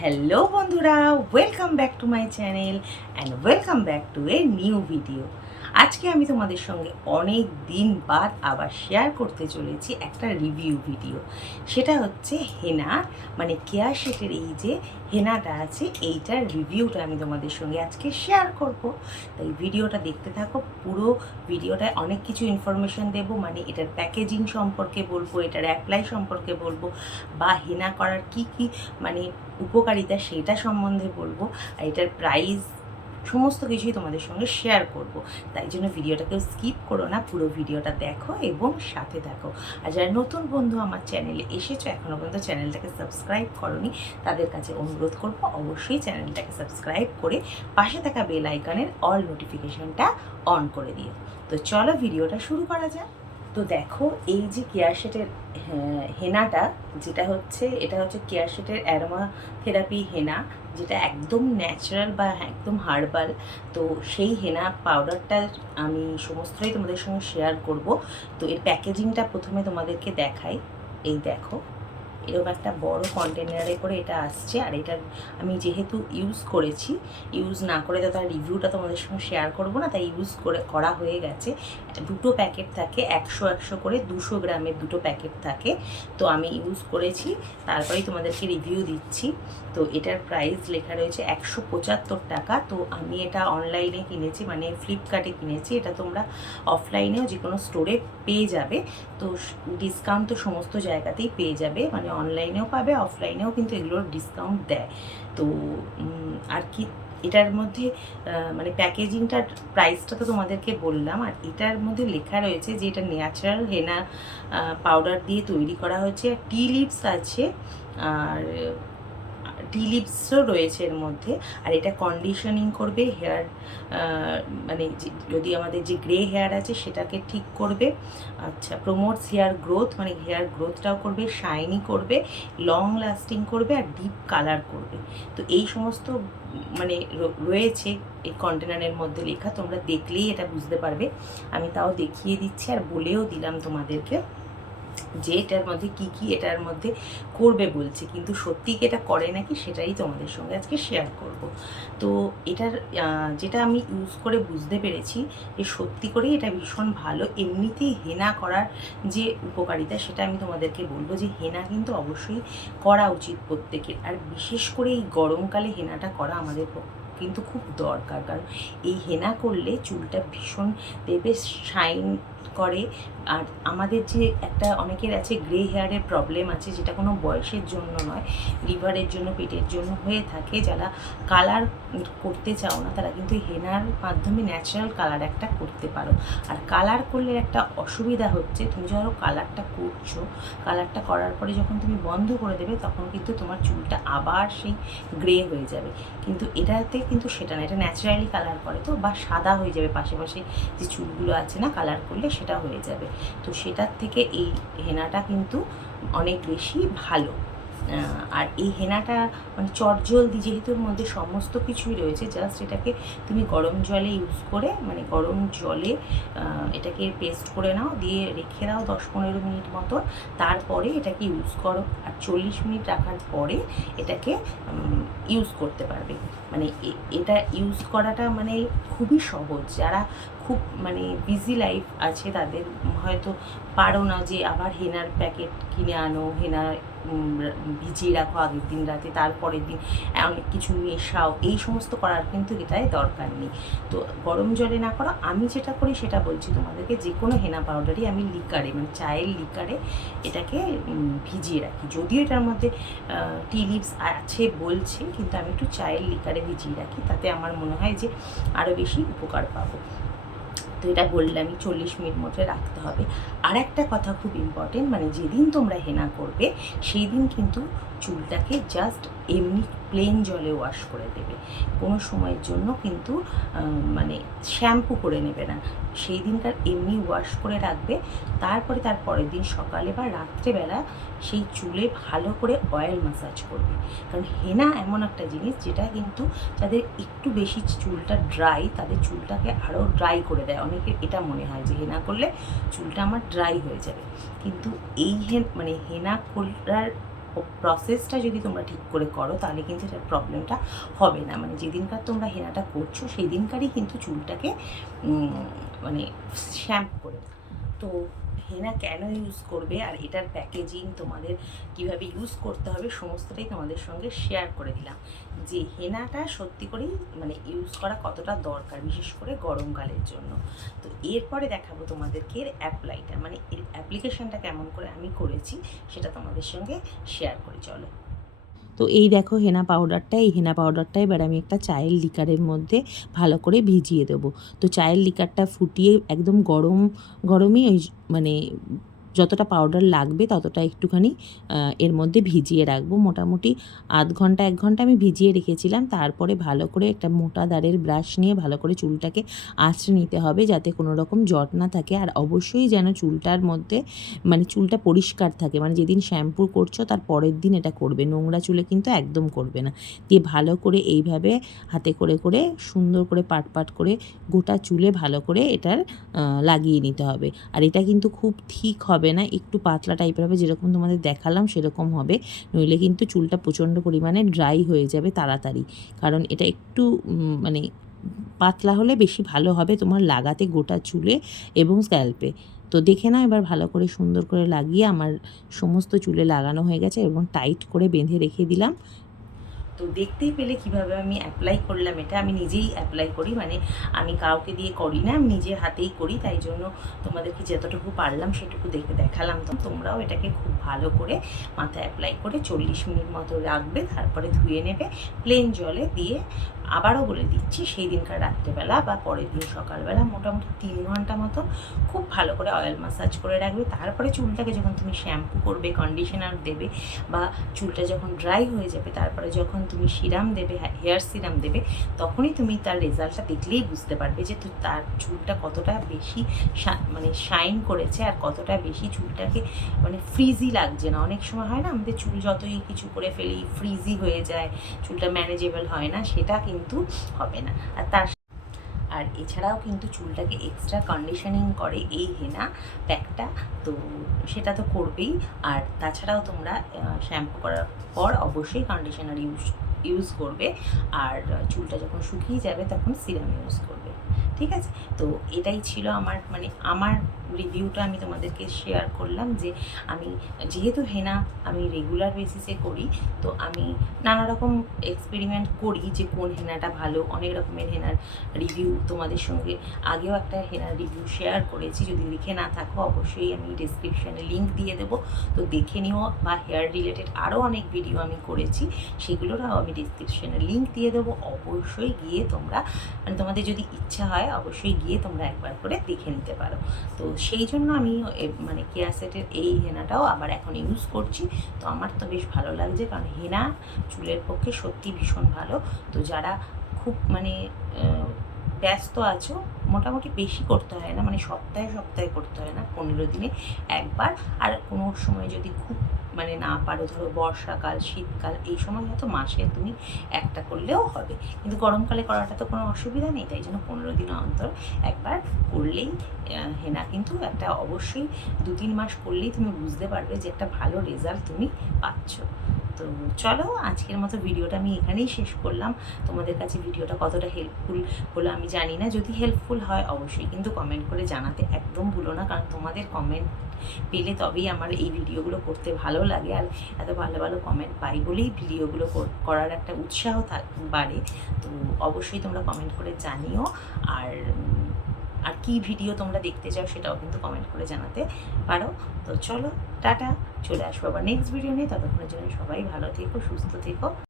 Hello বন্ধুরা welcome back to my channel and welcome back to a new video আজকে আমি তোমাদের সঙ্গে অনেক দিন বাদ আবার শেয়ার করতে চলেছি একটা রিভিউ ভিডিও সেটা হচ্ছে হেনা মানে কেয়া শেটের এই যে হেনাটা আছে, এইটার রিভিউটা আমি তোমাদের সঙ্গে আজকে শেয়ার করব। তাই ভিডিওটা দেখতে থাকো, পুরো ভিডিওটায় অনেক কিছু ইনফরমেশন দেব মানে এটার প্যাকেজিং সম্পর্কে বলব, এটার অ্যাপ্লাই সম্পর্কে বলব, বা হেনা করার কি কি মানে উপকারিতা সেটা সম্বন্ধে বলব, আর এটার প্রাইস সমস্ত কিছুই তোমাদের সঙ্গে শেয়ার করব। তাই জন্য ভিডিওটাকে স্কিপ করো না, পুরো ভিডিওটা দেখো এবং সাথে থাকো। আর যারা নতুন বন্ধু আমার চ্যানেলে এসেছ এখনও পর্যন্ত চ্যানেলটাকে সাবস্ক্রাইব করনি, তাদের কাছে অনুরোধ করব অবশ্যই চ্যানেলটাকে সাবস্ক্রাইব করে পাশে থাকা বেল আইকনের অল নোটিফিকেশনটা অন করে দিও। তো চলো ভিডিওটা শুরু করা যাক। তো দেখো, এই যে কেয়ার শেটের হেনাটা, যেটা হচ্ছে, এটা হচ্ছে কেয়ার শেটের অ্যারোমা থেরাপি হেনা, যেটা একদম ন্যাচারাল বা একদম হার্বাল। তো সেই হেনা পাউডারটা আমি সমস্তই তোমাদের সঙ্গে শেয়ার করব। তো এর প্যাকেজিংটা প্রথমে তোমাদেরকে দেখাই। এই দেখো। এরকম একটা বড় কন্টেনারে করে এটা আসছে। আর এটা আমি যেহেতু ইউজ করেছি ইউজ না করে তো তার রিভিউটা তোমাদের সঙ্গে শেয়ার করব না, তাই ইউজ করে, করা হয়ে গেছে। দুটো প্যাকেট থাকে, একশো একশো করে দুশো গ্রামের দুটো প্যাকেট থাকে। তো আমি ইউজ করেছি, তারপরেই তোমাদেরকে রিভিউ দিচ্ছি। তো এটার প্রাইস লেখা রয়েছে একশো পঁচাত্তর টাকা। তো আমি এটা অনলাইনে কিনেছি মানে ফ্লিপকার্টে কিনেছি। এটা তোমরা অফলাইনেও যে কোনো স্টোরে পেয়ে যাবে। তো ডিসকাউন্ট তো সমস্ত জায়গাতেই পেয়ে যাবে। মানে অনলাইনেও পাবে অফলাইনেও কিন্তু এগুলোর ডিসকাউন্ট দেয়। তো আর কি, এটার মধ্যে মানে প্যাকেজিংটার প্রাইসটা তো তোমাদেরকে বললাম, আর এটার মধ্যে লেখা রয়েছে যে এটা ন্যাচারাল হেনা পাউডার দিয়ে তৈরি করা হয়েছে। টি লিপস আছে, আর টি লিভসও রয়েছে এর মধ্যে। আর এটা কন্ডিশনিং করবে হেয়ার মানে যদি আমাদের যে গ্রে হেয়ার আছে সেটাকে ঠিক করবে। আচ্ছা প্রমোটস হেয়ার গ্রোথ মানে হেয়ার গ্রোথটাও করবে শাইনি করবে লং লাস্টিং করবে আর ডিপ কালার করবে। তো এই সমস্ত মানে রয়েছে এই কন্টেনারের মধ্যে লেখা, তোমরা দেখলেই এটা বুঝতে পারবে। আমি তাও দেখিয়ে দিচ্ছি আর বলেও দিলাম তোমাদেরকে। যে এটার মধ্যে কি কি এটার মধ্যে করবে বলছে। কিন্তু সত্যি কি এটা করে নাকি সেটাই তোমাদের সঙ্গে আজকে শেয়ার করব। তো এটার যেটা আমি ইউজ করে বুঝতে পেরেছি যে সত্যি করে এটা ভীষণ ভালো। এমনিতেই হেনা করার যে উপকারিতা সেটা আমি তোমাদেরকে বলব যে হেনা কিন্তু অবশ্যই করা উচিত প্রত্যেকের। আর বিশেষ করে এই গরমকালে হেনাটা করা আমাদের কিন্তু খুব দরকার। কারণ এই হেনা করলে চুলটা ভীষণ দেবে শাইন করে। আর আমাদের যে একটা অনেকের আছে গ্রে হেয়ারের প্রবলেম আছে, যেটা কোনো বয়সের জন্য নয় লিভারের জন্য, পেটের জন্য হয়ে থাকে। যারা কালার করতে চাও না, তারা কিন্তু হেনার মাধ্যমে ন্যাচারাল কালার একটা করতে পারো। আর কালার করলে একটা অসুবিধা হচ্ছে, তুমি যখন কালারটা করছ কালারটা করার পরে যখন তুমি বন্ধ করে দেবে, তখন কিন্তু তোমার চুলটা আবার সেই গ্রে হয়ে যাবে। কিন্তু এটাতে কিন্তু সেটা না, এটা ন্যাচারালি কালার করে তো, বা সাদা হয়ে যাবে। পাশে পাশে যে চুলগুলো আছে না কালার করলে সেটা হয়ে যাবে। তো সেটার থেকে এই হেনাটা কিন্তু অনেক বেশি ভালো। আর এই হেনাটা মানে চটজলদি যেহেতু মধ্যে সমস্ত কিছুই রয়েছে জাস্ট এটাকে তুমি গরম জলে ইউজ করে মানে গরম জলে এটাকে পেস্ট করে নাও, দিয়ে রেখে দাও দশ পনেরো মিনিট মতন। তারপরে এটাকে ইউজ করো। আর চল্লিশ মিনিট রাখার পরে এটাকে ইউজ করতে পারবে। মানে এটা ইউজ করাটা মানে খুবই সহজ। যারা খুব মানে বিজি লাইফ আছে তাদের। হয়তো পারো না যে আবার হেনার প্যাকেট কিনে আনো হেনা ভিজিয়ে রাখো আগের দিন রাতে, তারপরের দিন। অনেক কিছু মেশাও, এই সমস্ত করার কিন্তু এটাই দরকার নেই। তো গরম জলে না করো, আমি যেটা করি সেটা বলছি তোমাদেরকে, যে কোনো হেনা পাউডারই আমি লিকারে মানে চায়ের লিকারে এটাকে ভিজিয়ে রাখি। যদিও এটার মধ্যে টি লিভস আছে বলছে, কিন্তু আমি একটু চায়ের লিকারে ভিজিয়ে রাখি, তাতে আমার মনে হয় যে আরও বেশি উপকার পাবো। তো এটা বললামই চল্লিশ মিনিট মধ্যে রাখতে হবে। আর একটা কথা খুব ইম্পর্টেন্ট মানে যেদিন তোমরা হেনা করবে সেই দিন কিন্তু চুলটাকে জাস্ট এমনি প্লেন জলে ওয়াশ করে দেবে। কোনো সময়ের জন্য কিন্তু মানে শ্যাম্পু করে নেবে না। সেই দিনকার এমনি ওয়াশ করে রাখবে। তারপরে তার পরের দিন সকালে বা রাত্রেবেলা সেই চুলে ভালো করে অয়েল ম্যাসাজ করবে। কারণ হেনা এমন একটা জিনিস যেটা কিন্তু যাদের একটু বেশি চুলটা ড্রাই তাদের চুলটাকে আরও ড্রাই করে দেয়। অনেকের এটা মনে হয় যে হেনা করলে চুলটা আমার ড্রাই হয়ে যাবে। কিন্তু এই হেন মানে হেনা করার প্রসেসটা যদি তোমরা ঠিক করে করো, তাহলে কিন্তু এটার প্রবলেমটা হবে না। মানে যেদিনকার তোমরা হেনাটা করছ সেই দিনকারই কিন্তু চুলটাকে মানে শ্যাম্প করে তো হেনা কেন ইউজ করবে? আর এটার প্যাকেজিং তোমাদের কীভাবে ইউজ করতে হবে? সমস্তটাই তোমাদের সঙ্গে শেয়ার করে দিলাম। যে হেনাটা সত্যি করেই মানে ইউজ করা কতটা দরকার, বিশেষ করে গরমকালের জন্য। তো এরপরে দেখাবো তোমাদেরকে এর অ্যাপ্লাইটা মানে এর অ্যাপ্লিকেশানটা কেমন করে আমি করেছি, সেটা তোমাদের সঙ্গে শেয়ার করে। চলো। তো এই দেখো হেনা পাউডারটা এই হেনা পাউডারটা এবার আমি একটা চায়ের লিকারের মধ্যে ভালো করে ভিজিয়ে দেবো। তো চায়ের লিকারটা ফুটিয়ে একদম গরম, গরমই ওই মানে যতটা পাউডার লাগবে ততটা একটুখানি এর মধ্যে ভিজিয়ে রাখব। মোটামুটি আধ ঘণ্টা, এক ঘণ্টা আমি ভিজিয়ে রেখেছিলাম। তারপরে ভালো করে একটা মোটা দাঁড়ের ব্রাশ নিয়ে ভালো করে চুলটাকে আঁচড়ে নিতে হবে যাতে কোনো রকম জট না থাকে। আর অবশ্যই যেন চুলটার মধ্যে মানে চুলটা পরিষ্কার থাকে। মানে যেদিন শ্যাম্পু করছ তার পরের দিন এটা করবে। নোংরা চুলে কিন্তু একদম করবে না। দিয়ে ভালো করে এইভাবে হাতে করে করে সুন্দর করে পাট পাট করে গোটা চুলে ভালো করে এটার লাগিয়ে নিতে হবে। আর এটা কিন্তু খুব ঠিক হবে না, একটু পাতলা টাইপের হবে, যেরকম তোমাদের দেখালাম সেরকম হবে। নইলে কিন্তু চুলটা প্রচণ্ড পরিমাণে ড্রাই হয়ে যাবে তাড়াতাড়ি। কারণ এটা একটু মানে পাতলা হলে বেশি ভালো হবে তোমার লাগাতে গোটা চুলে এবং স্ক্যাল্পে তো দেখে নাও এবার ভালো করে সুন্দর করে লাগিয়ে আমার সমস্ত চুলে লাগানো হয়ে গেছে এবং টাইট করে বেঁধে রেখে দিলাম। তো দেখতেই পেলে কীভাবে আমি অ্যাপ্লাই করলাম এটা আমি নিজেই অ্যাপ্লাই করি মানে আমি কাউকে দিয়ে করি না, আমি নিজের হাতেই করি, তাই জন্য তোমাদেরকে যতটুকু পারলাম সেটুকু দেখে দেখালাম তো। তোমরাও এটাকে খুব ভালো করে মাথায় অ্যাপ্লাই করে চল্লিশ মিনিট মতো রাখবে, তারপরে ধুয়ে নেবে প্লেন জলে দিয়ে আবারও বলে দিচ্ছি সেই দিনকার রাত্রেবেলা বা পরের দিন সকালবেলা মোটামুটি তিন ঘণ্টা মতো খুব ভালো করে অয়েল মাসাজ করে রাখবে। তারপরে চুলটাকে যখন তুমি শ্যাম্পু করবে কন্ডিশনার দেবে বা চুলটা যখন ড্রাই হয়ে যাবে, তারপরে যখন তুমি সিরাম দেবে হেয়ার সিরাম দেবে, তখনই তুমি তার রেজাল্টটা দেখলেই বুঝতে পারবে যে তার চুলটা কতটা বেশি মানে শাইন করেছে আর কতটা বেশি চুলটাকে মানে ফ্রিজি লাগছে না। অনেক সময় হয় না, আমাদের চুল যতই কিছু করে ফেলি ফ্রিজি হয়ে যায়, চুলটা ম্যানেজেবল হয় না, সেটা কিন্তু হবে না। আর তার আর এছাড়াও কিন্তু চুলটাকে এক্সট্রা কন্ডিশনিং করে এই হেনা প্যাকটা। তো সেটা তো করবেই। আর তাছাড়াও তোমরা শ্যাম্পু করার পর অবশ্যই কন্ডিশনার ইউজ ইউজ করবে। আর চুলটা যখন শুকিয়ে যাবে তখন সিরাম ইউজ করবে। ঠিক আছে? তো এটাই ছিল আমার মানে আমার রিভিউটা আমি তোমাদেরকে শেয়ার করলাম যে আমি যেহেতু হেনা, আমি রেগুলার বেসিসে করি, তো আমি নানা রকম এক্সপেরিমেন্ট করি যে কোন হেনাটা ভালো। অনেক রকমের হেনার রিভিউ তোমাদের সঙ্গে আগেও একটা হেনার রিভিউ শেয়ার করেছি। যদি লিখে না থাকো, অবশ্যই আমি ডিসক্রিপশানে লিঙ্ক দিয়ে দেবো। তো দেখে নিও বা হেয়ার রিলেটেড আরও অনেক ভিডিও আমি করেছি, সেগুলোরও আমি ডিসক্রিপশানে লিঙ্ক দিয়ে দেবো। অবশ্যই গিয়ে তোমরা মানে তোমাদের যদি ইচ্ছা হয়, অবশ্যই গিয়ে তোমরা একবার করে দেখে নিতে পারো। তো সেই জন্য আমি মানে কেয়াসেটের এই হেনাটাও আবার এখন ইউজ করছি। তো আমার তো বেশ ভালো লাগছে, কারণ হেনা চুলের পক্ষে সত্যি ভীষণ ভালো। তো যারা খুব মানে ব্যস্ত আছো, মোটামুটি বেশি করতে হয় না মানে সপ্তাহে সপ্তাহে করতে হয় না, পনেরো দিনে একবার। আর কোনো সময় যদি খুব মানে না পারো, ধরো বর্ষাকাল, শীতকাল, এই সময় হয়তো মাসে তুমি একটা করলেও হবে। কিন্তু গরমকালে করাটা তো কোনো অসুবিধা নেই, তাই জন্য পনেরো দিন অন্তর একবার করলেই হেনা। কিন্তু একটা অবশ্যই দু তিন মাস করলেই তুমি বুঝতে পারবে যে একটা ভালো রেজাল্ট তুমি পাচ্ছ। তো চলো আজকের মতো ভিডিওটা আমি এখানেই শেষ করলাম। তোমাদের কাছে ভিডিওটা কতটা হেল্পফুল হলো আমি জানি না। যদি হেল্পফুল হয় অবশ্যই কিন্তু কমেন্ট করে জানাতে একদম ভুলো না। কারণ তোমাদের কমেন্ট পেলে তবেই আমার এই ভিডিওগুলো করতে ভালো লাগে। আর এত ভালো ভালো কমেন্ট পাই বলেই ভিডিওগুলো কর- করার একটা উৎসাহ বাড়ে। তো অবশ্যই তোমরা কমেন্ট করে জানিও। আর আর কি ভিডিও তোমরা দেখতে চাও সেটাও কিন্তু কমেন্ট করে জানাতে পারো। তো চলো, টাটা, চলে আসব আবার নেক্সট ভিডিও নিয়ে। ততক্ষণের জন্য সবাই ভালো থেকো, সুস্থ থেকো।